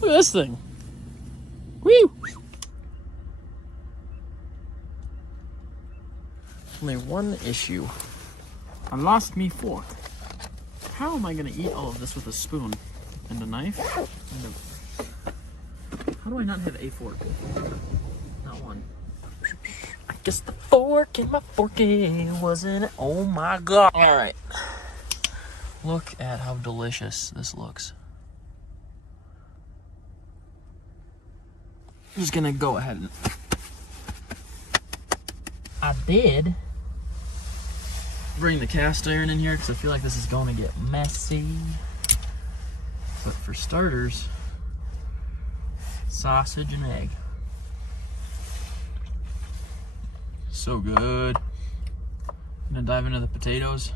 Look at this thing. Woo! Only one issue. I lost me fork. How am I gonna eat all of this with a spoon and a knife? How do I not have a fork? Not one. I guess the fork in my forky wasn't it? Oh my god. Alright. Look at how delicious this looks. I'm just gonna go ahead and... I did bring the cast iron in here because I feel like this is going to get messy. But for starters, sausage and egg. So good. I'm gonna dive into the potatoes.